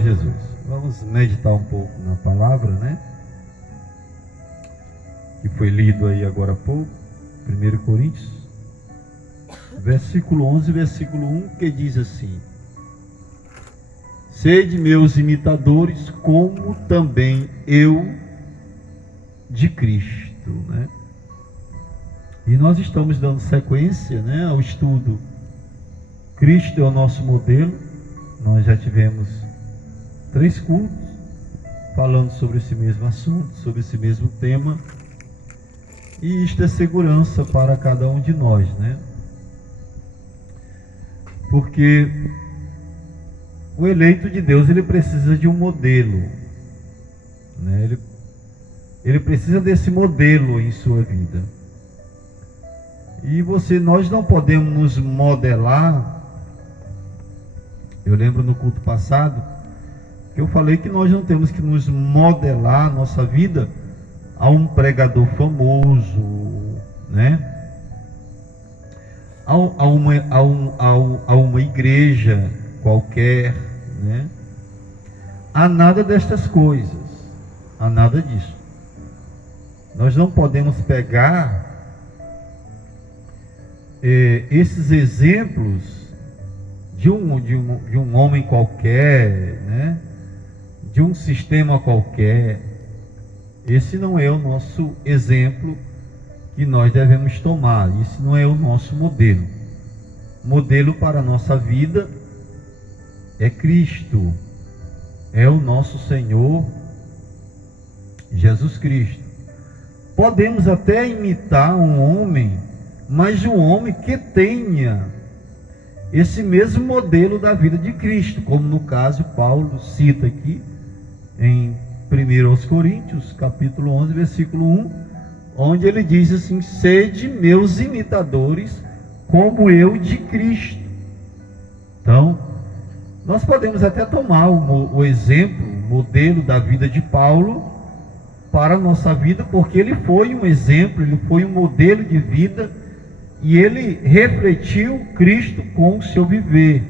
a Jesus. Vamos meditar um pouco na palavra, né? Que foi lido aí agora há pouco, 1 Coríntios, versículo 11, versículo 1, que diz assim: sede meus imitadores, como também eu de Cristo, né? E nós estamos dando sequência, né, ao estudo Cristo é o nosso modelo. Nós já tivemos 3 cultos falando sobre esse mesmo assunto, sobre esse mesmo tema. E isto é segurança para cada um de nós, né? Porque o eleito de Deus, ele precisa de um modelo, né? Ele precisa desse modelo em sua vida. E nós não podemos nos modelar. Eu lembro no culto passado que eu falei que nós não temos que nos modelar a nossa vida a um pregador famoso, né? A uma igreja qualquer, né? A nada destas coisas, a nada disso. Nós não podemos pegar esses exemplos de um homem qualquer, né? De um sistema qualquer. Esse não é o nosso exemplo que nós devemos tomar. Esse não é o nosso modelo. Modelo para a nossa vida é Cristo, é o nosso Senhor Jesus Cristo. Podemos até imitar um homem, mas um homem que tenha esse mesmo modelo da vida de Cristo, como no caso Paulo cita aqui em 1 Coríntios, capítulo 11, versículo 1, onde ele diz assim: sede meus imitadores, como eu de Cristo. Então, nós podemos até tomar o exemplo, o modelo da vida de Paulo para a nossa vida, porque ele foi um exemplo, ele foi um modelo de vida, e ele refletiu Cristo com o seu viver,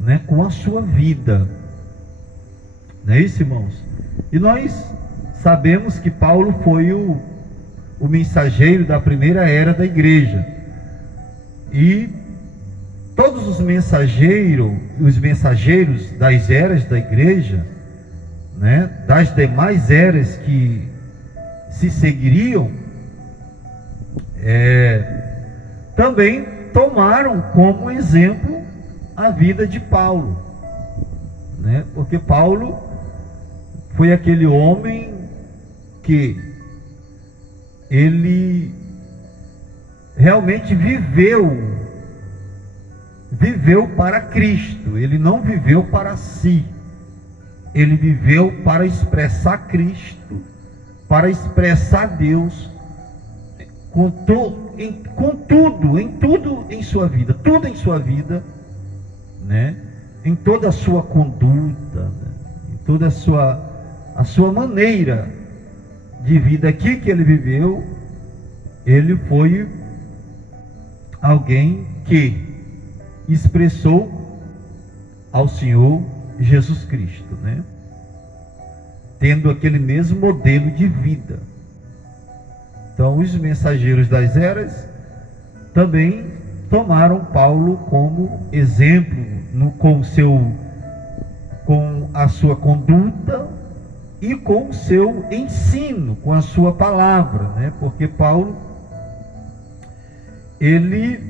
né? Com a sua vida. Não é isso, irmãos? E nós sabemos que Paulo foi o mensageiro da primeira era da igreja. E todos os mensageiros das eras da igreja, né, das demais eras que se seguiriam, também tomaram como exemplo a vida de Paulo, né? Porque Paulo foi aquele homem que ele realmente viveu para Cristo. Ele não viveu para si, ele viveu para expressar Cristo, para expressar Deus, com tudo em sua vida, tudo em sua vida, né? Em toda a sua conduta, né? Em toda a sua maneira de vida aqui que ele viveu. Ele foi alguém que expressou ao Senhor Jesus Cristo, né? Tendo aquele mesmo modelo de vida. Então, os mensageiros das eras também tomaram Paulo como exemplo com a sua conduta e com o seu ensino, com a sua palavra, né? Porque Paulo, ele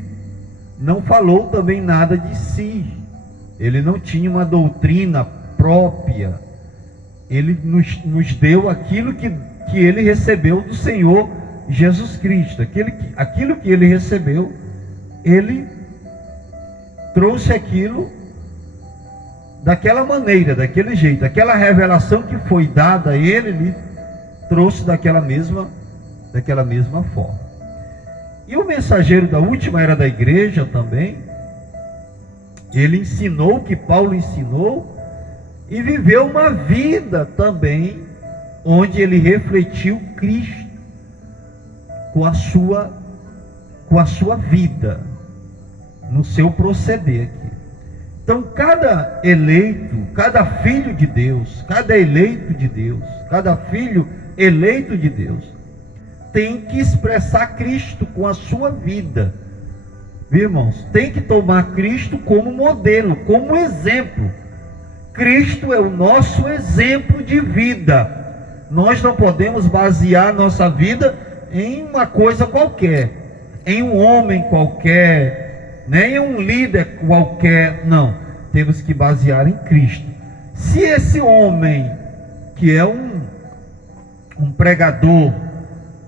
não falou também nada de si, ele não tinha uma doutrina própria, ele nos deu aquilo que ele recebeu do Senhor Jesus Cristo, aquilo que ele recebeu, ele trouxe aquilo daquela maneira, daquele jeito, aquela revelação que foi dada a ele trouxe daquela mesma forma. E o mensageiro da última era da igreja também, ele ensinou o que Paulo ensinou e viveu uma vida também onde ele refletiu Cristo com a sua vida, no seu proceder aqui. Então, cada eleito, cada filho de Deus, cada eleito de Deus, cada filho eleito de Deus, tem que expressar Cristo com a sua vida. Viu, irmãos? Tem que tomar Cristo como modelo, como exemplo. Cristo é o nosso exemplo de vida. Nós não podemos basear nossa vida em uma coisa qualquer, em um homem qualquer, nem em um líder qualquer. Não, temos que basear em Cristo. Se esse homem, que é um pregador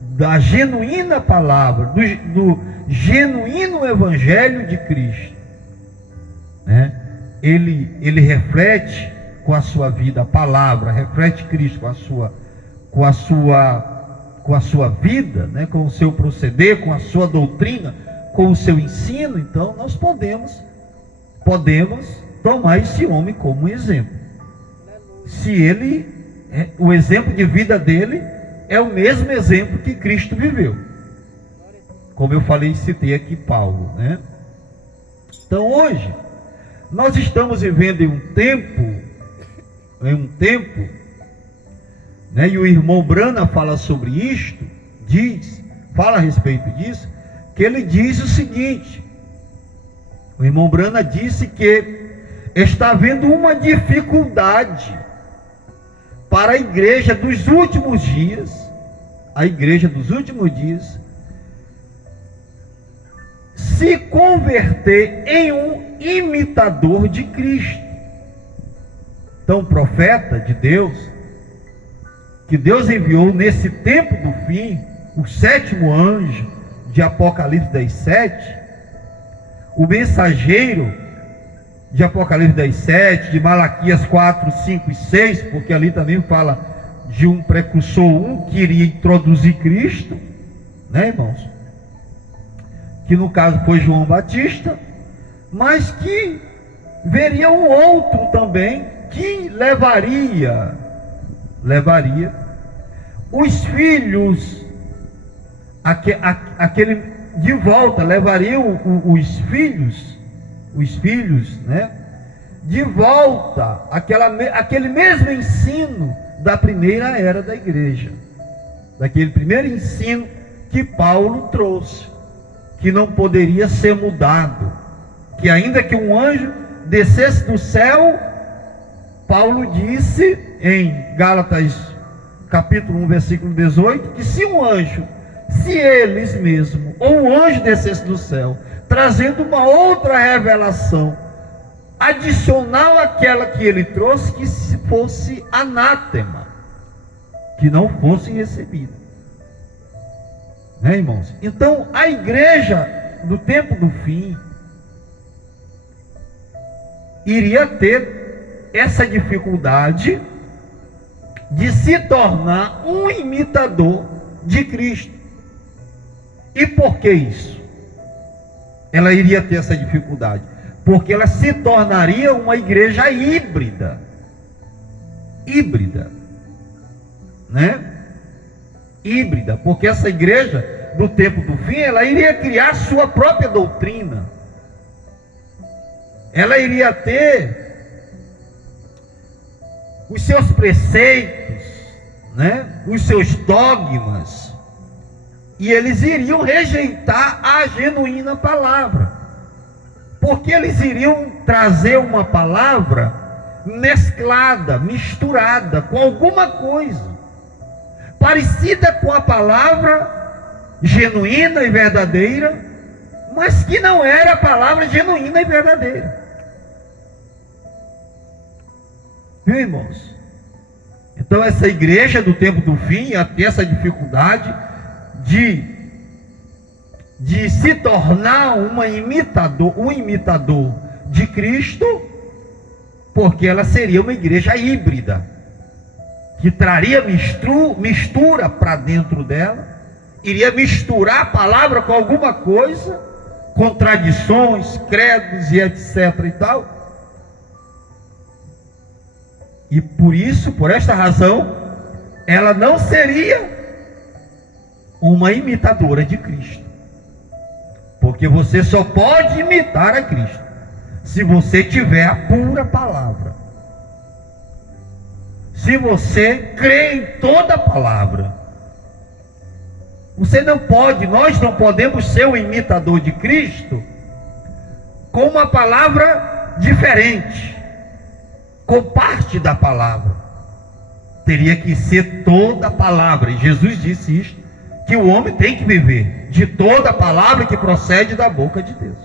da genuína palavra, do genuíno evangelho de Cristo, né? Ele reflete com a sua vida a palavra, reflete Cristo com a sua vida, né? Com o seu proceder, com a sua doutrina, com o seu ensino. Então nós podemos tomar esse homem como exemplo. Se o exemplo de vida dele é o mesmo exemplo que Cristo viveu. Como eu falei, citei aqui Paulo, né? Então hoje, nós estamos vivendo em um tempo, né? E o irmão Brana fala sobre isto, fala a respeito disso, que ele diz o seguinte: o irmão Brana disse que está havendo uma dificuldade para a igreja dos últimos dias, se converter em um imitador de Cristo. Então, o profeta de Deus, que Deus enviou nesse tempo do fim, o 7º anjo de Apocalipse 10:7, o mensageiro de Apocalipse 10:7, de Malaquias 4, 5 e 6, porque ali também fala de um precursor, que iria introduzir Cristo, né, irmãos? Que no caso foi João Batista, mas que veria um outro também, que levaria os filhos, aquele de volta, levaria os filhos, né, de volta, aquele mesmo ensino da primeira era da igreja, daquele primeiro ensino que Paulo trouxe, que não poderia ser mudado, que ainda que um anjo descesse do céu, Paulo disse em Gálatas capítulo 1, versículo 18, que se eles mesmos, ou um anjo descesse do céu, trazendo uma outra revelação, adicional àquela que ele trouxe, que se fosse anátema, que não fosse recebida. Né, irmãos? Então, a igreja do tempo do fim iria ter essa dificuldade de se tornar um imitador de Cristo. E por que isso? Ela iria ter essa dificuldade porque ela se tornaria uma igreja híbrida, né? Híbrida, porque essa igreja do tempo do fim, ela iria criar sua própria doutrina, ela iria ter os seus preceitos, né? Os seus dogmas, e eles iriam rejeitar a genuína palavra, porque eles iriam trazer uma palavra mesclada, misturada com alguma coisa parecida com a palavra genuína e verdadeira, mas que não era a palavra genuína e verdadeira. Viu, irmãos? Então essa igreja do tempo do fim ia ter essa dificuldade de se tornar um imitador de Cristo, porque ela seria uma igreja híbrida, que traria mistura para dentro dela, iria misturar a palavra com alguma coisa, contradições, credos e etc e tal. E por esta razão, ela não seria uma imitadora de Cristo, porque você só pode imitar a Cristo se você tiver a pura palavra. Se você crê em toda a palavra. Você não pode, nós não podemos ser um imitador de Cristo com uma palavra diferente, com parte da palavra. Teria que ser toda a palavra. E Jesus disse isto, que o homem tem que viver de toda a palavra que procede da boca de Deus.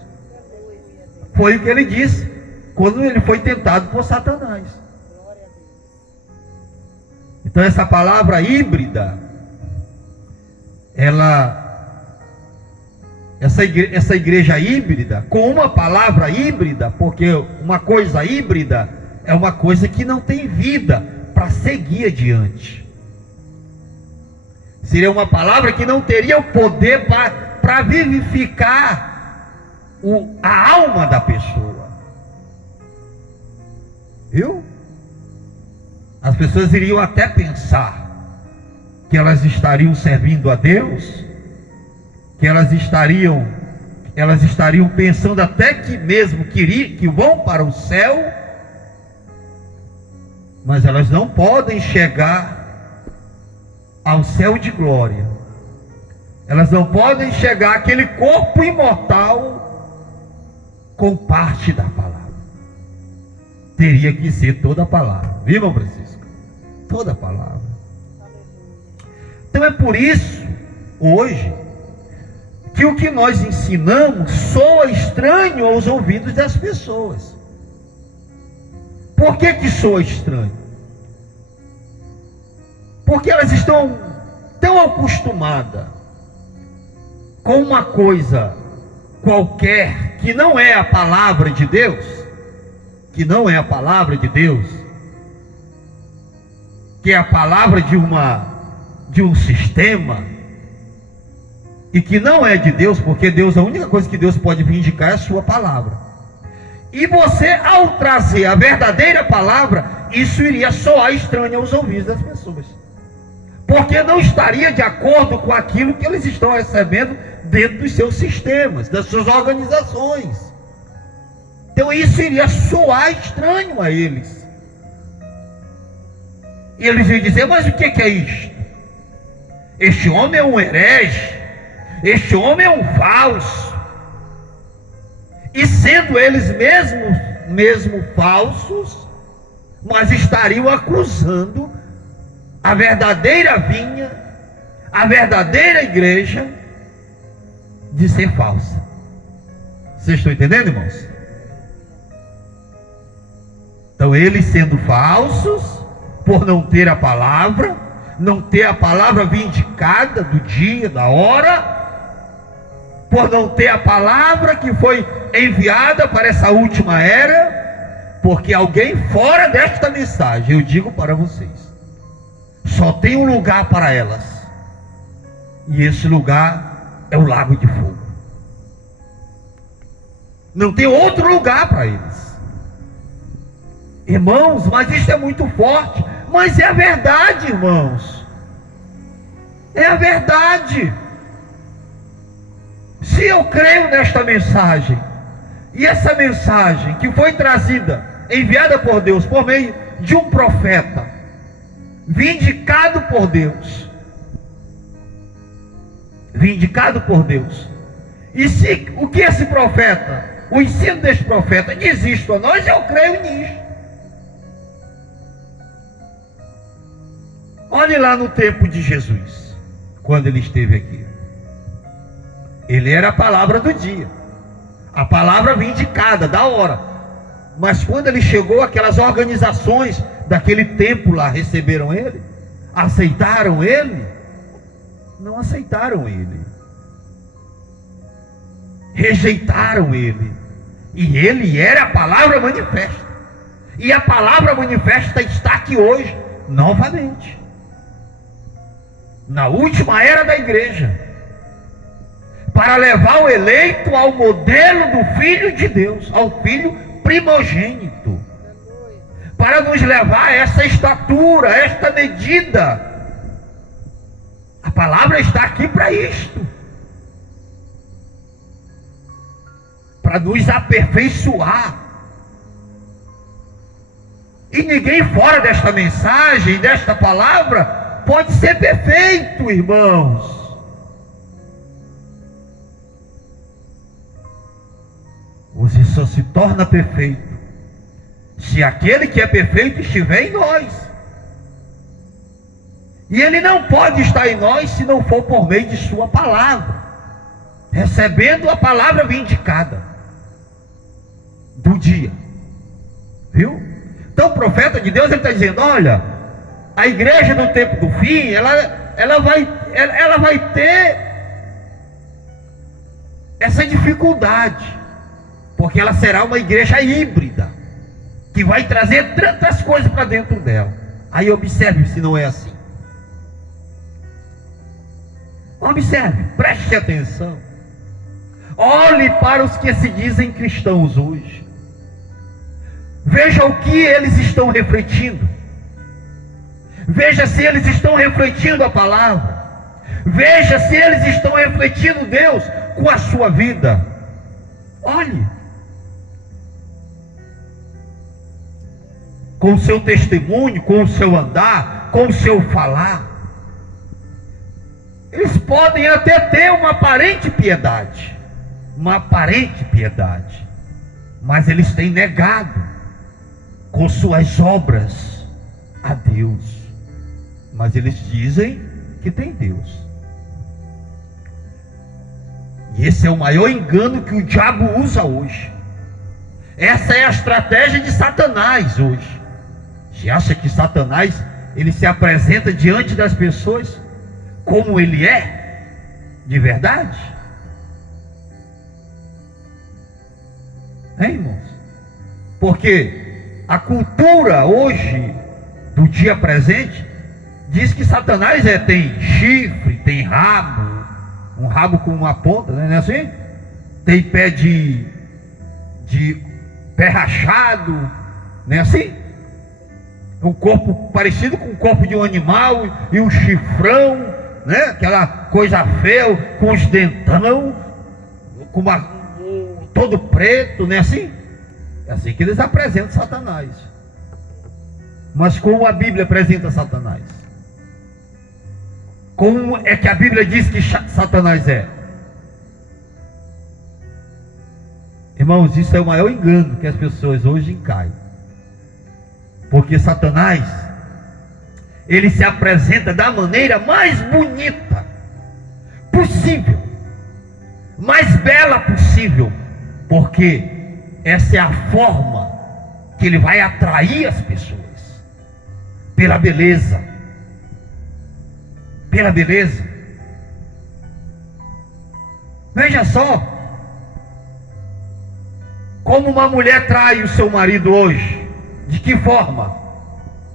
Foi o que ele disse quando ele foi tentado por Satanás. Então essa palavra híbrida, essa igreja híbrida, com uma palavra híbrida, porque uma coisa híbrida é uma coisa que não tem vida para seguir adiante. Seria uma palavra que não teria o poder para vivificar a alma da pessoa. Viu? As pessoas iriam até pensar que elas estariam servindo a Deus, que elas estariam pensando até que mesmo que vão para o céu, mas elas não podem chegar ao céu de glória. Elas não podem chegar àquele corpo imortal com parte da palavra. Teria que ser toda a palavra. Viu, irmão Francisco? Toda a palavra. Então é por isso, hoje, que o que nós ensinamos soa estranho aos ouvidos das pessoas. Por que que soa estranho? Porque elas estão tão acostumadas com uma coisa qualquer que não é a palavra de Deus, que não é a palavra de Deus, que é a palavra de um sistema, e que não é de Deus, porque Deus, a única coisa que Deus pode vindicar é a sua palavra. E você, ao trazer a verdadeira palavra, isso iria soar estranho aos ouvidos das pessoas, porque não estaria de acordo com aquilo que eles estão recebendo dentro dos seus sistemas, das suas organizações. Então isso iria soar estranho a eles. E eles iam dizer: mas o que é isto? Este homem é um herege, este homem é um falso. E sendo eles mesmo falsos, mas estariam acusando a verdadeira vinha, a verdadeira igreja, de ser falsa. Vocês estão entendendo, irmãos? Então eles sendo falsos, por não ter a palavra, não ter a palavra vindicada do dia, da hora, por não ter a palavra que foi enviada para essa última era, porque alguém fora desta mensagem, eu digo para vocês, só tem um lugar para elas, e esse lugar é o lago de fogo. Não tem outro lugar para eles. Irmãos, mas isso é muito forte. Mas é a verdade, irmãos. É a verdade. Se eu creio nesta mensagem, e essa mensagem que foi trazida, enviada por Deus, por meio de um profeta, vindicado por Deus, e se o que esse profeta, o ensino deste profeta diz isto a nós, eu creio nisso. Olhe lá no tempo de Jesus, quando ele esteve aqui. Ele era a palavra do dia, a palavra vindicada, da hora. Mas quando ele chegou, aquelas organizações daquele tempo lá receberam ele, aceitaram ele? Não aceitaram ele, rejeitaram ele. E ele era a palavra manifesta, e a palavra manifesta está aqui hoje, novamente, na última era da igreja, para levar o eleito ao modelo do Filho de Deus, ao Filho primogênito, para nos levar a essa estatura, a esta medida. A palavra está aqui para isto, para nos aperfeiçoar, E ninguém fora desta mensagem, desta palavra, pode ser perfeito, irmãos. Você só se torna perfeito se aquele que é perfeito estiver em nós. E ele não pode estar em nós se não for por meio de sua palavra, recebendo a palavra vindicada do dia. Viu? Então o profeta de Deus, ele está dizendo: olha, a igreja no tempo do fim, ela vai ter essa dificuldade, porque ela será uma igreja híbrida, que vai trazer tantas coisas para dentro dela. Aí observe se não é assim. Observe, preste atenção. Olhe para os que se dizem cristãos hoje. Veja o que eles estão refletindo. Veja se eles estão refletindo a palavra. Veja se eles estão refletindo Deus com a sua vida. Olhe. Com o seu testemunho, com o seu andar, com o seu falar. Eles podem até ter uma aparente piedade, mas eles têm negado com suas obras a Deus. Mas eles dizem que tem Deus. E esse é o maior engano que o diabo usa hoje. Essa é a estratégia de Satanás hoje. Você acha que Satanás, ele se apresenta diante das pessoas como ele é, de verdade? Hein, irmãos? Porque a cultura hoje, do dia presente, diz que Satanás tem chifre, tem rabo, um rabo com uma ponta, né? Não é assim? Tem pé de pé rachado, não é assim? Um corpo parecido com o corpo de um animal e um chifrão, né? Aquela coisa feia, com os dentão, todo preto, não é assim? É assim que eles apresentam Satanás. Mas como a Bíblia apresenta Satanás? Como é que a Bíblia diz que Satanás é? Irmãos, isso é o maior engano que as pessoas hoje caem. Porque Satanás, ele se apresenta da maneira mais bonita possível, mais bela possível, porque essa é a forma que ele vai atrair as pessoas, pela beleza. Pela beleza. Veja só como uma mulher trai o seu marido hoje. De que forma?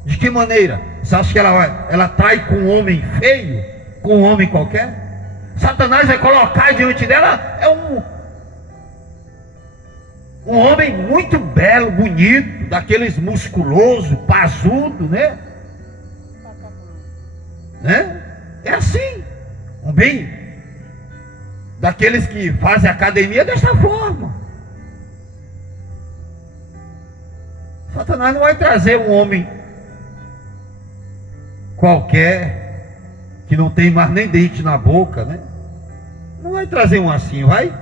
De que maneira? Você acha que ela trai com um homem feio? Com um homem qualquer? Satanás vai colocar diante dela um homem muito belo, bonito, daqueles musculoso, pasudo, né? É assim, um bem daqueles que fazem academia desta forma. Satanás não vai trazer um homem qualquer que não tem mais nem dente na boca, né? Não vai trazer um assim, vai?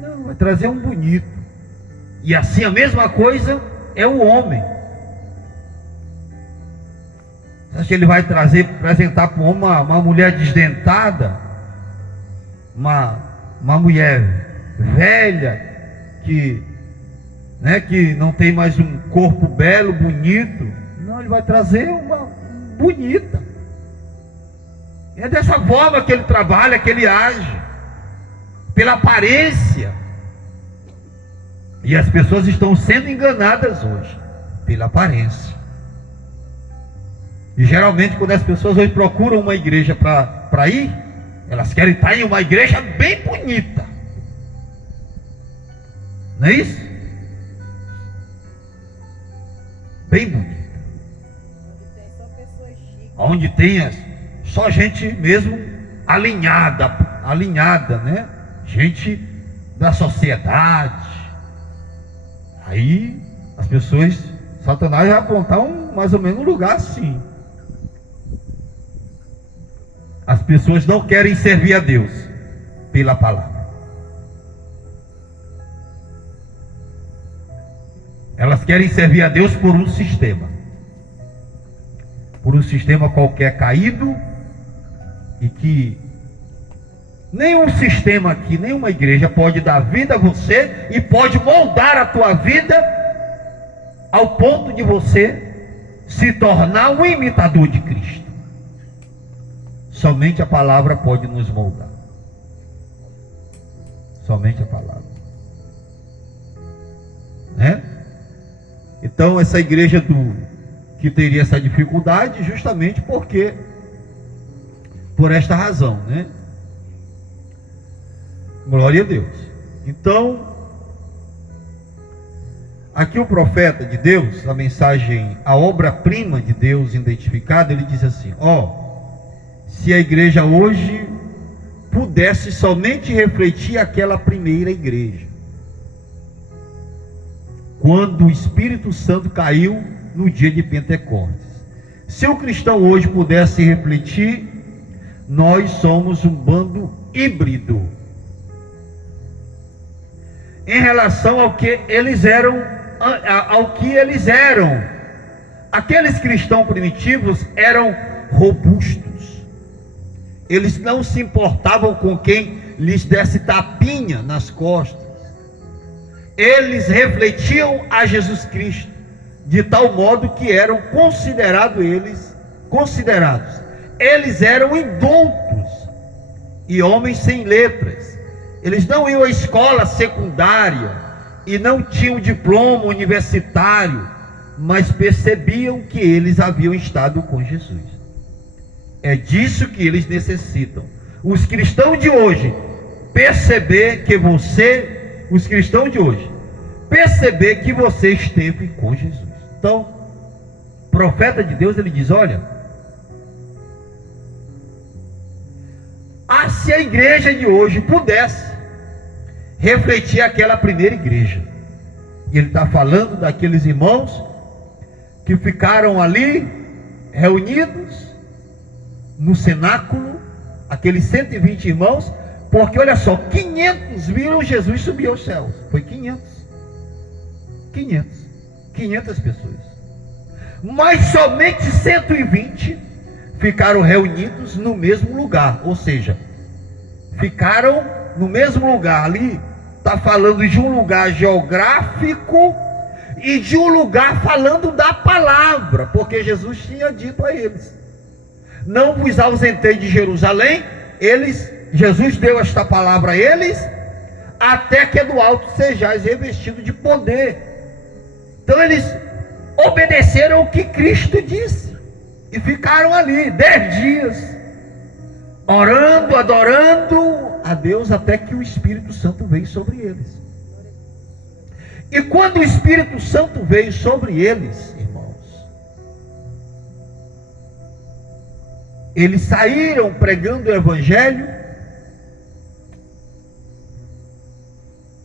Não, vai trazer um bonito. E assim a mesma coisa é o homem. Você acha que ele vai apresentar para o homem uma mulher desdentada? Uma mulher velha que não tem mais um corpo belo, bonito? Não, ele vai trazer uma bonita. É dessa forma que ele trabalha, que ele age, pela aparência. E as pessoas estão sendo enganadas hoje pela aparência. E geralmente quando as pessoas hoje procuram uma igreja para ir, elas querem estar em uma igreja bem bonita. Não é isso? Bem bonita. Onde tem só gente mesmo alinhada, né? Gente da sociedade. Aí as pessoas Satanás vai apontar mais ou menos um lugar assim. As pessoas não querem servir a Deus pela palavra. Elas querem servir a Deus por um sistema. Por um sistema qualquer caído, e que nenhum sistema aqui, nenhuma igreja pode dar vida a você e pode moldar a tua vida ao ponto de você se tornar um imitador de Cristo. Somente a palavra pode nos moldar. Somente a palavra. Né? Então essa igreja que teria essa dificuldade justamente por esta razão, né? Glória a Deus. Então, aqui o profeta de Deus, a mensagem, a obra-prima de Deus identificada, ele diz assim: se a igreja hoje pudesse somente refletir aquela primeira igreja, quando o Espírito Santo caiu no dia de Pentecostes. Se o cristão hoje pudesse refletir, nós somos um bando híbrido em relação ao que eles eram, Aqueles cristãos primitivos eram robustos. Eles não se importavam com quem lhes desse tapinha nas costas. Eles refletiam a Jesus Cristo, de tal modo que eram considerados. Eles eram indultos e homens sem letras. Eles não iam à escola secundária e não tinham diploma universitário, mas percebiam que eles haviam estado com Jesus. É disso que eles necessitam. Os cristãos de hoje os cristãos de hoje perceber que você esteve com Jesus. Então, o profeta de Deus, ele diz: se a igreja de hoje pudesse refletir aquela primeira igreja. E ele está falando daqueles irmãos que ficaram ali reunidos no cenáculo, aqueles 120 irmãos, porque olha só, 500 viram Jesus subir aos céus. Foi 500 pessoas. Mas somente 120 ficaram reunidos no mesmo lugar, ou seja, ficaram no mesmo lugar. Ali está falando de um lugar geográfico e de um lugar falando da palavra, porque Jesus tinha dito a eles: não vos ausentei de Jerusalém. Jesus deu esta palavra a eles: até que do alto sejais revestidos de poder. Então eles obedeceram o que Cristo disse e ficaram ali 10 dias orando, adorando a Deus, até que o Espírito Santo veio sobre eles. E quando o Espírito Santo veio sobre eles, irmãos, eles saíram pregando o Evangelho,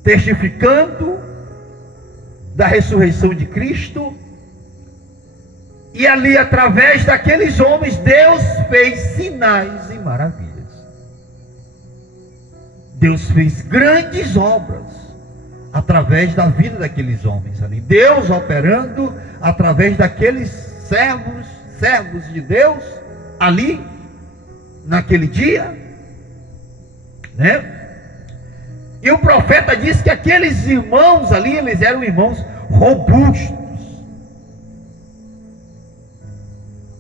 testificando da ressurreição de Cristo. E ali, através daqueles homens, Deus fez sinais e maravilhas. Deus fez grandes obras através da vida daqueles homens ali. Deus operando através daqueles servos de Deus ali, naquele dia, né? E o profeta disse que aqueles irmãos ali, eles eram irmãos robustos,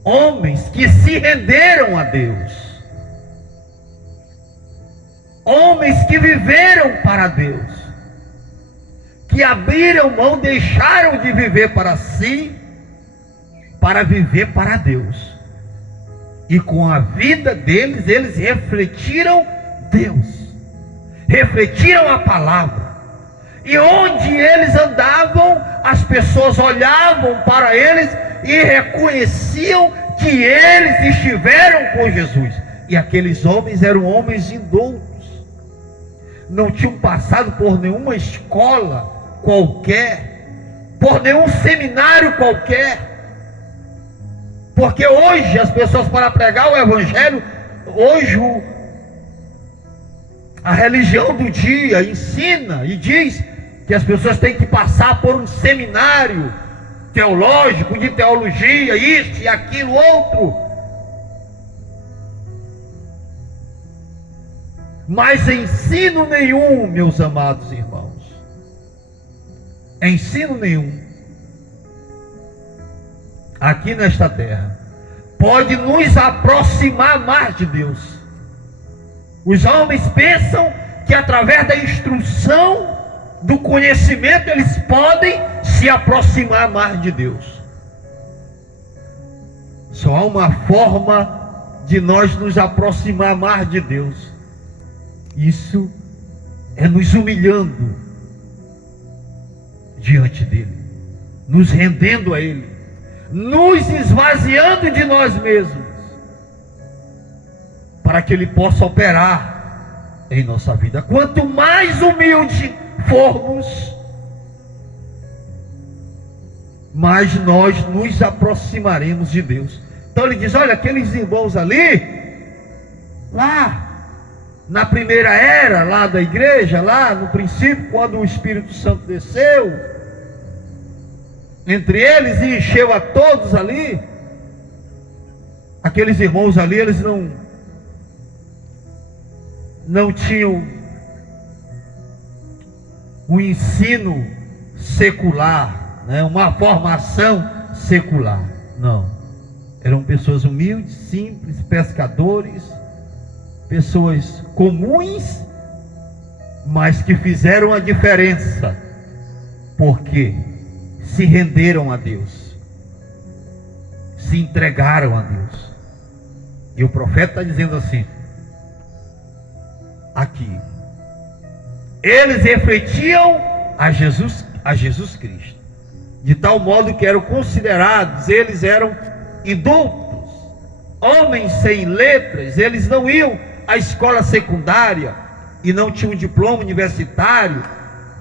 homens que se renderam a Deus, homens que viveram para Deus, que abriram mão, deixaram de viver para si, para viver para Deus. E com a vida deles, eles refletiram Deus, refletiram a palavra. E onde eles andavam, as pessoas olhavam para eles e reconheciam que eles estiveram com Jesus. E aqueles homens eram homens indoutos, não tinham passado por nenhuma escola qualquer, por nenhum seminário qualquer. Porque hoje as pessoas, para pregar o evangelho, hoje a religião do dia ensina e diz que as pessoas têm que passar por um seminário teológico, de teologia, isso e aquilo, outro. Mas ensino nenhum, meus amados irmãos, ensino nenhum, aqui nesta terra, pode nos aproximar mais de Deus. Os homens pensam que através da instrução, do conhecimento, eles podem se aproximar mais de Deus. Só há uma forma de nós nos aproximar mais de Deus. Isso é nos humilhando diante dele, nos rendendo a ele, nos esvaziando de nós mesmos, para que ele possa operar em nossa vida. Quanto mais humilde formos, mais nós nos aproximaremos de Deus. Então ele diz: olha, aqueles irmãos ali, lá na primeira era, lá da igreja, lá no princípio, quando o Espírito Santo desceu entre eles e encheu a todos ali, aqueles irmãos ali, eles não tinham um ensino secular, né? Uma formação secular, não. Eram pessoas humildes, simples, pescadores, pessoas comuns, mas que fizeram a diferença, porque se renderam a Deus, se entregaram a Deus. E o profeta está dizendo assim, aqui, eles refletiam a Jesus Cristo, de tal modo que eram considerados, eles eram indultos, homens sem letras, eles não iam à escola secundária e não tinham diploma universitário,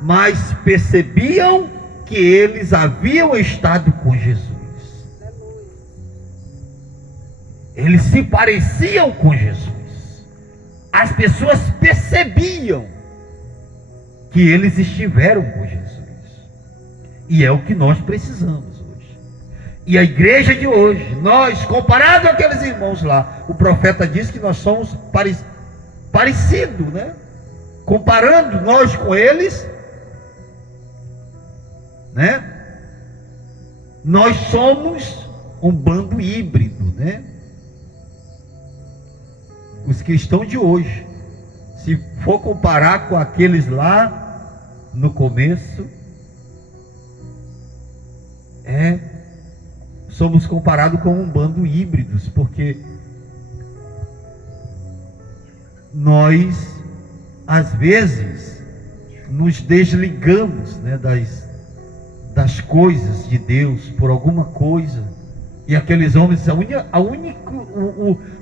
mas percebiam que eles haviam estado com Jesus. Eles se pareciam com Jesus. As pessoas percebiam que eles estiveram com Jesus. E é o que nós precisamos hoje. E a igreja de hoje, nós, comparado àqueles irmãos lá, o profeta diz que nós somos parecidos, né? Comparando nós com eles, né? Nós somos um bando híbrido, né? Os cristãos de hoje, se for comparar com aqueles lá no começo, somos comparados com um bando híbridos, porque nós às vezes nos desligamos, né, das coisas de Deus por alguma coisa, e aqueles homens,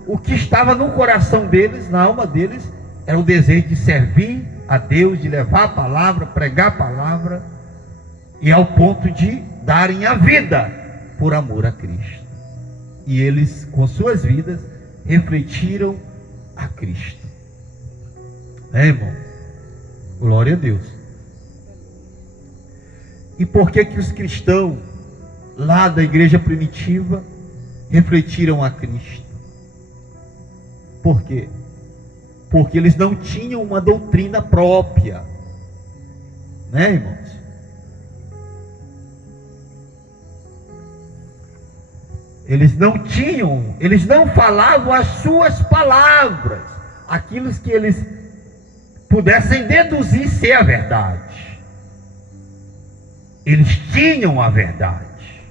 o que estava no coração deles, na alma deles, era o desejo de servir a Deus, de levar a palavra, pregar a palavra, e ao ponto de darem a vida por amor a Cristo. E eles, com suas vidas, refletiram a Cristo. Irmão? Glória a Deus. E por que os cristãos lá da igreja primitiva refletiram a Cristo? Por quê? Porque eles não tinham uma doutrina própria, né, irmãos? Eles não falavam as suas palavras, aquilo que eles pudessem deduzir ser a verdade. Eles tinham a verdade.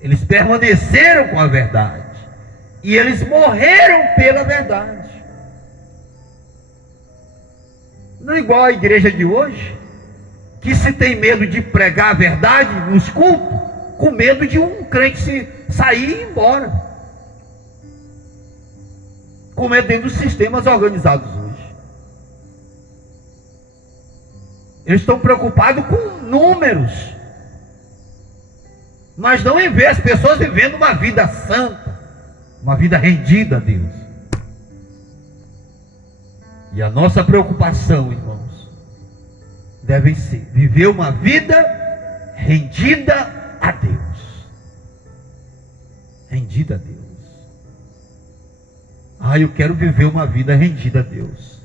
Eles permaneceram com a verdade. E eles morreram pela verdade. Não é igual a igreja de hoje, que se tem medo de pregar a verdade nos cultos, com medo de um crente sair e ir embora. Como é dentro dos sistemas organizados hoje. Eles estão preocupados com números, mas não em ver as pessoas vivendo uma vida santa, uma vida rendida a Deus. E a nossa preocupação, irmãos, deve ser viver uma vida rendida a Deus. Rendida a Deus. Eu quero viver uma vida rendida a Deus.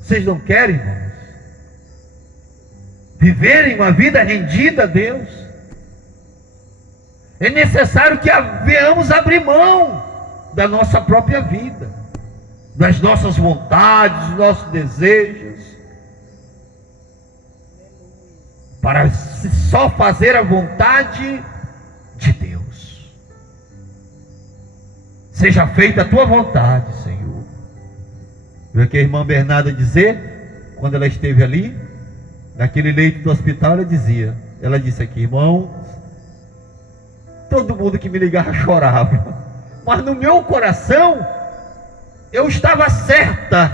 Vocês não querem, irmãos? Viverem uma vida rendida a Deus? É necessário que venhamos abrir mão da nossa própria vida, das nossas vontades, dos nossos desejos, para só fazer a vontade de Deus. Seja feita a tua vontade, Senhor. Viu que a irmã Bernarda dizer, quando ela esteve ali, naquele leito do hospital, ela disse aqui: irmão, todo mundo que me ligava chorava, mas no meu coração, eu estava certa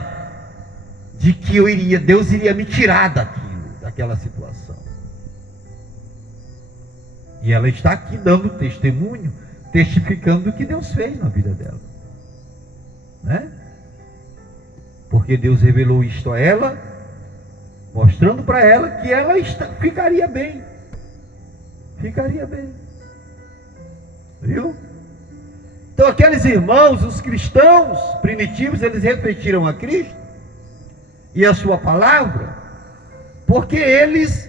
de que Deus iria me tirar daquela situação. E ela está aqui dando testemunho, testificando o que Deus fez na vida dela, né? Porque Deus revelou isto a ela, mostrando para ela que ela ficaria bem. Ficaria bem. Viu? Então aqueles irmãos, os cristãos primitivos, eles refletiram a Cristo e a sua palavra, porque eles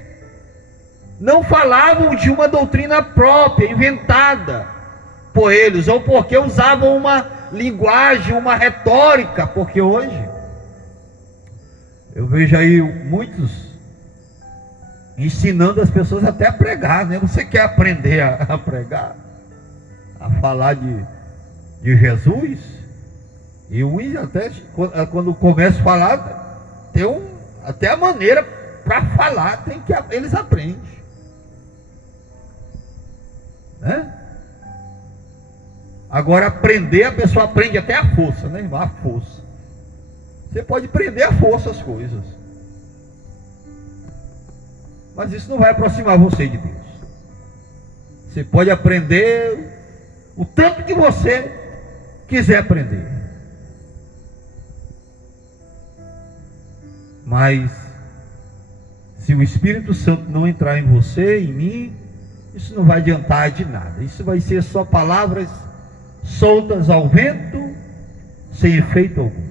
não falavam de uma doutrina própria, inventada por eles, ou porque usavam uma linguagem, uma retórica, porque hoje eu vejo aí muitos ensinando as pessoas até a pregar, né? Você quer aprender a pregar, a falar de Jesus? E uns até, quando começa a falar, tem até a maneira para falar, eles aprendem, né? Agora aprender, a pessoa aprende até a força, né? A força. Você pode prender a força as coisas, mas isso não vai aproximar você de Deus. Você pode aprender o tanto que você quiser aprender, mas se o Espírito Santo não entrar em você, em mim, isso não vai adiantar de nada. Isso vai ser só palavras soltas ao vento, sem efeito algum.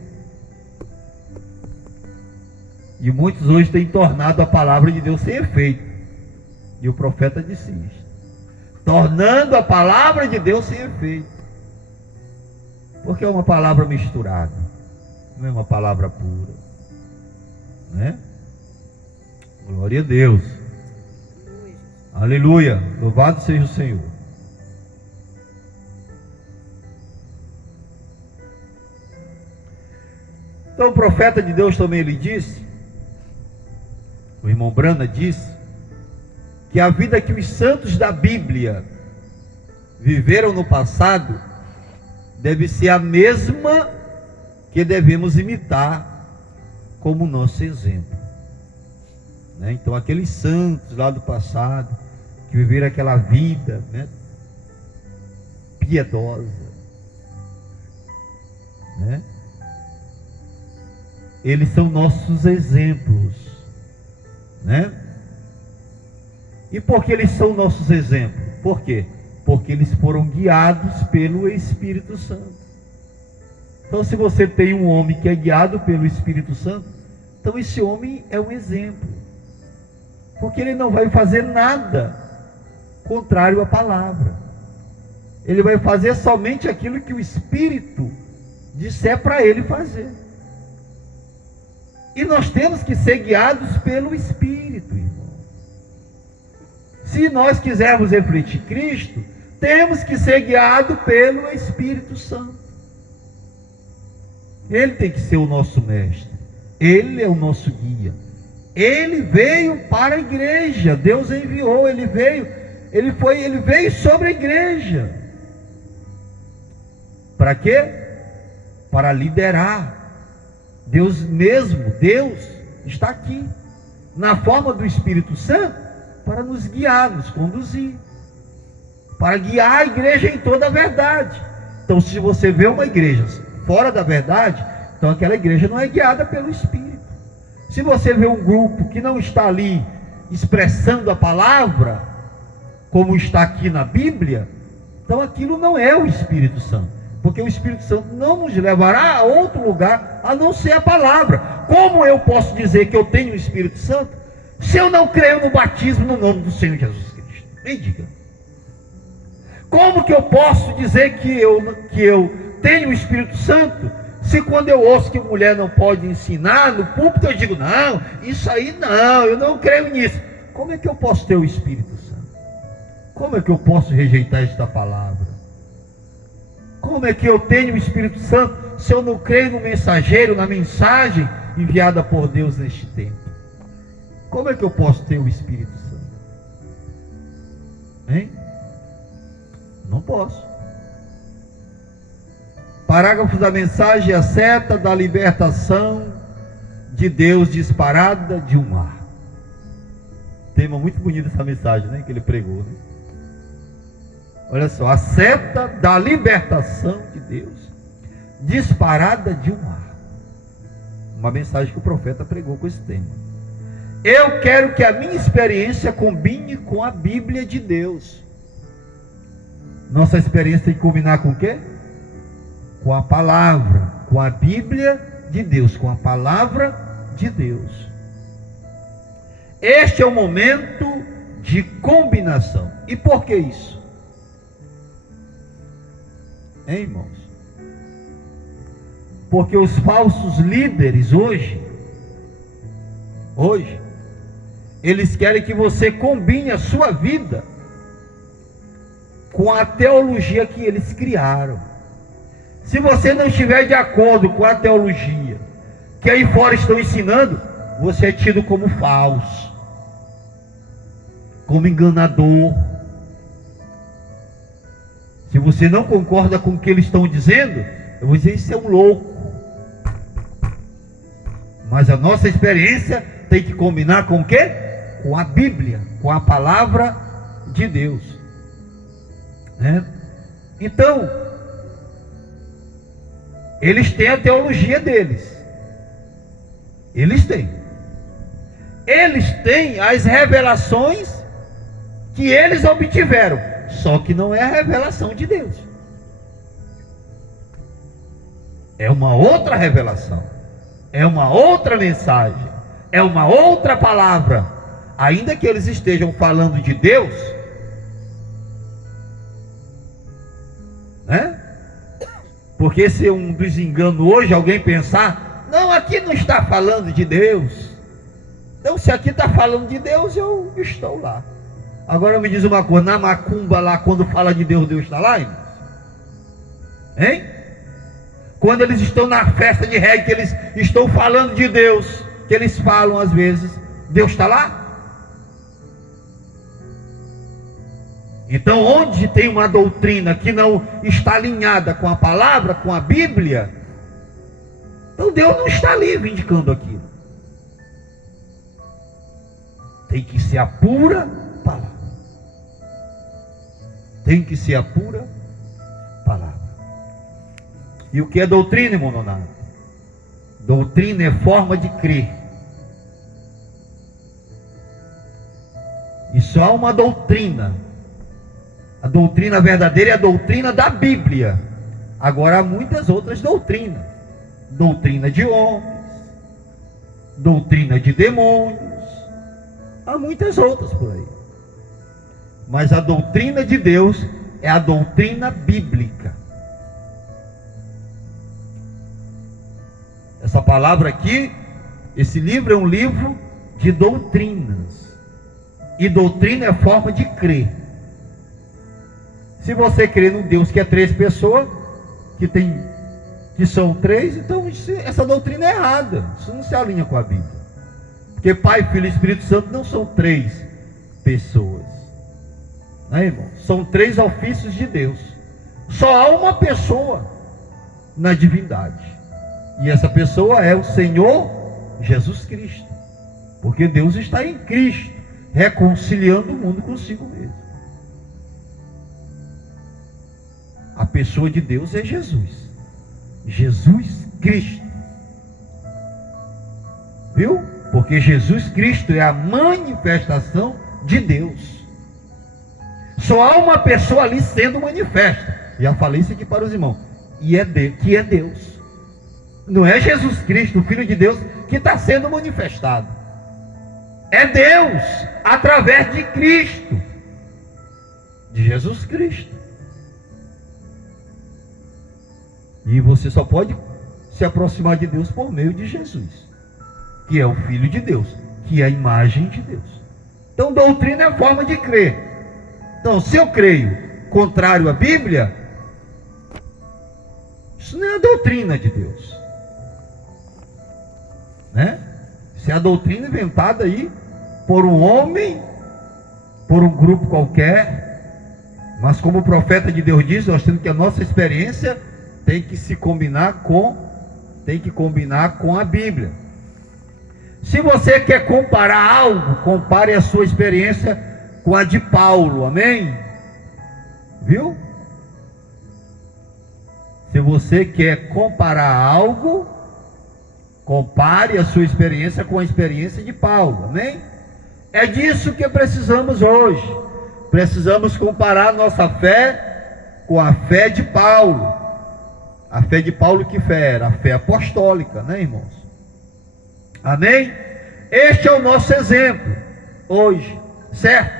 E muitos hoje têm tornado a palavra de Deus sem efeito. E o profeta disse isso: tornando a palavra de Deus sem efeito. Porque é uma palavra misturada, não é uma palavra pura, né? Glória a Deus. Aleluia. Louvado seja o Senhor. Então o profeta de Deus também lhe disse, o irmão Brana disse, que a vida que os santos da Bíblia viveram no passado deve ser a mesma que devemos imitar como nosso exemplo, né? Então aqueles santos lá do passado, que viveram aquela vida, né, piedosa, né? Eles são nossos exemplos, né? E por que eles são nossos exemplos? Por quê? Porque eles foram guiados pelo Espírito Santo. Então, se você tem um homem que é guiado pelo Espírito Santo, então esse homem é um exemplo, porque ele não vai fazer nada contrário à palavra. Ele vai fazer somente aquilo que o Espírito disser para ele fazer. E nós temos que ser guiados pelo Espírito, irmão. Se nós quisermos refletir Cristo, temos que ser guiados pelo Espírito Santo. Ele tem que ser o nosso mestre. Ele é o nosso guia. Ele veio para a igreja. Deus enviou, ele veio sobre a igreja. Para quê? Para liderar. Deus mesmo, Deus está aqui, na forma do Espírito Santo, para nos guiar, nos conduzir, para guiar a igreja em toda a verdade. Então, se você vê uma igreja fora da verdade, então aquela igreja não é guiada pelo Espírito. Se você vê um grupo que não está ali expressando a palavra, como está aqui na Bíblia, então aquilo não é o Espírito Santo, porque o Espírito Santo não nos levará a outro lugar a não ser a palavra. Como eu posso dizer que eu tenho o Espírito Santo se eu não creio no batismo no nome do Senhor Jesus Cristo? Me diga. Como que eu posso dizer que eu tenho o Espírito Santo se quando eu ouço que mulher não pode ensinar no púlpito eu digo, não, isso aí não, eu não creio nisso? Como é que eu posso ter o Espírito Santo? Como é que eu posso rejeitar esta palavra? Como é que eu tenho o Espírito Santo se eu não creio no mensageiro, na mensagem enviada por Deus neste tempo? Como é que eu posso ter o Espírito Santo? Hein? Não posso. Parágrafo da mensagem: a seta da libertação de Deus disparada de um mar. Tema muito bonito essa mensagem, né, que ele pregou, né? Olha só, a seta da libertação de Deus disparada de um mar. Uma mensagem que o profeta pregou com esse tema. Eu quero que a minha experiência combine com a Bíblia de Deus. Nossa experiência tem que combinar com o quê? Com a palavra, com a Bíblia de Deus, com a palavra de Deus. Este é o momento de combinação. E por que isso? Hein, irmãos? Porque os falsos líderes hoje, eles querem que você combine a sua vida com a teologia que eles criaram. Se você não estiver de acordo com a teologia que aí fora estão ensinando, você é tido como falso, como enganador. Se você não concorda com o que eles estão dizendo, eu vou dizer, isso é um louco. Mas a nossa experiência tem que combinar com o quê? Com a Bíblia, com a palavra de Deus, né? Então, eles têm a teologia deles. Eles têm as revelações que eles obtiveram, só que não é a revelação de Deus. É uma outra revelação, é uma outra mensagem, é uma outra palavra. Ainda que eles estejam falando de Deus, né? Porque esse é um desengano hoje, alguém pensar, não, aqui não está falando de Deus. Então, se aqui está falando de Deus, eu estou lá. Agora me diz uma coisa, na macumba lá, quando fala de Deus, Deus está lá, irmãos? Hein? Quando eles estão na festa de reggae, que eles estão falando de Deus, que eles falam às vezes, Deus está lá? Então, onde tem uma doutrina que não está alinhada com a palavra, com a Bíblia, então Deus não está ali vindicando aquilo. Tem que ser a pura palavra. Tem que ser a pura palavra. E o que é doutrina, irmão Nonato? Doutrina é forma de crer. E só há uma doutrina. A doutrina verdadeira é a doutrina da Bíblia. Agora há muitas outras doutrinas. Doutrina de homens, doutrina de demônios. Há muitas outras por aí. Mas a doutrina de Deus é a doutrina bíblica. Essa palavra aqui, esse livro é um livro de doutrinas. E doutrina é forma de crer. Se você crê num Deus que é 3 pessoas, que são 3, então essa doutrina é errada. Isso não se alinha com a Bíblia. Porque Pai, Filho e Espírito Santo não são 3 pessoas. Não é, irmão? São 3 ofícios de Deus. Só há uma pessoa na divindade. E essa pessoa é o Senhor Jesus Cristo. Porque Deus está em Cristo. reconciliando o mundo consigo mesmo. A pessoa de Deus é Jesus. Jesus Cristo. Viu? Porque Jesus Cristo é a manifestação de Deus. Só há uma pessoa ali sendo manifesta. Já falei isso aqui para os irmãos. Que é Deus. Não é Jesus Cristo, o Filho de Deus, que está sendo manifestado. É Deus, através de Cristo. De Jesus Cristo. E você só pode se aproximar de Deus por meio de Jesus, que é o Filho de Deus, que é a imagem de Deus. Então, doutrina é a forma de crer. Então, se eu creio contrário à Bíblia, isso não é a doutrina de Deus, né? Isso é a doutrina inventada aí por um homem, por um grupo qualquer. Mas como o profeta de Deus diz, nós temos que a nossa experiência tem que combinar com a Bíblia. Se você quer comparar algo, compare a sua experiência com a de Paulo, amém? Viu? Se você quer comparar algo, compare a sua experiência com a experiência de Paulo, amém? É disso que precisamos hoje. Precisamos comparar nossa fé com a fé de Paulo. A fé de Paulo, que fé era? A fé apostólica, né, irmãos? Amém? Este é o nosso exemplo hoje, certo?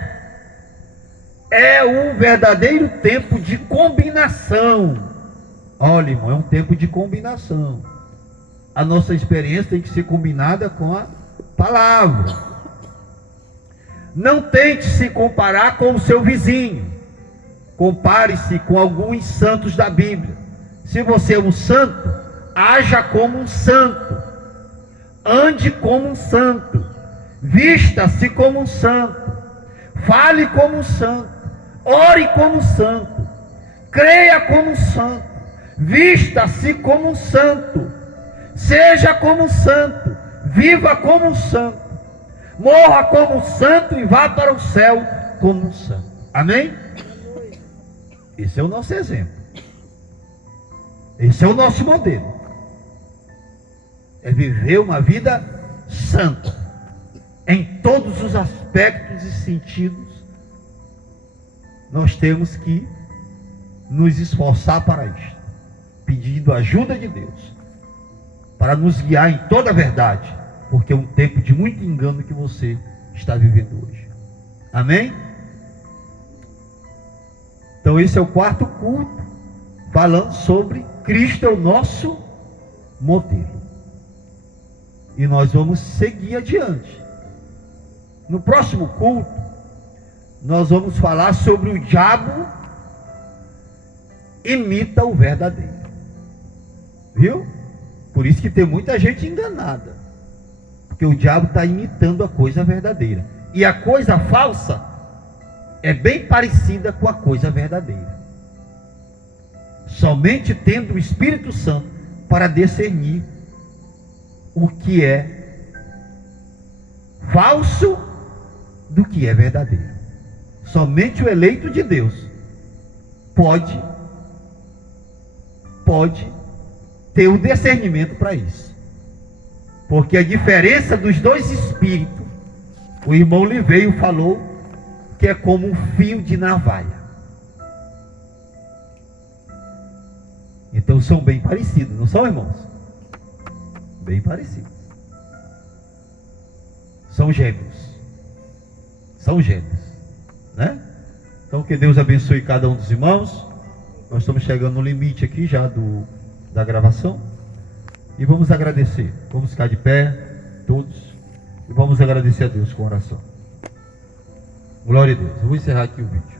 É um verdadeiro tempo de combinação. Olha, irmão, é um tempo de combinação. A nossa experiência tem que ser combinada com a palavra. Não tente se comparar com o seu vizinho. Compare-se com alguns santos da Bíblia. Se você é um santo, haja como um santo. Ande como um santo. Vista-se como um santo. Fale como um santo. Ore como um santo. Creia como um santo. Vista-se como um santo. Seja como um santo. Viva como um santo. Morra como um santo e vá para o céu como um santo. Amém? Esse é o nosso exemplo. Esse é o nosso modelo. É viver uma vida santa. Em todos os aspectos e sentidos. Nós temos que nos esforçar para isto. Pedindo a ajuda de Deus. Para nos guiar em toda a verdade. Porque é um tempo de muito engano que você está vivendo hoje. Amém? Então esse é o quarto culto. Falando sobre Cristo é o nosso modelo. E nós vamos seguir adiante. No próximo culto, nós vamos falar sobre o diabo imita o verdadeiro. Viu? Por isso que tem muita gente enganada. Porque o diabo está imitando a coisa verdadeira. E a coisa falsa é bem parecida com a coisa verdadeira. Somente tendo o Espírito Santo para discernir o que é falso do que é verdadeiro. Somente o eleito de Deus pode ter o discernimento para isso. Porque a diferença dos dois espíritos, o irmão Liveio falou que é como um fio de navalha. Então são bem parecidos, não são, irmãos? Bem parecidos. São gêmeos. São gêmeos, né? Então que Deus abençoe cada um dos irmãos. Nós estamos chegando no limite aqui já da gravação. E vamos agradecer. Vamos ficar de pé, todos. E vamos agradecer a Deus com oração. Glória a Deus. Eu vou encerrar aqui o vídeo.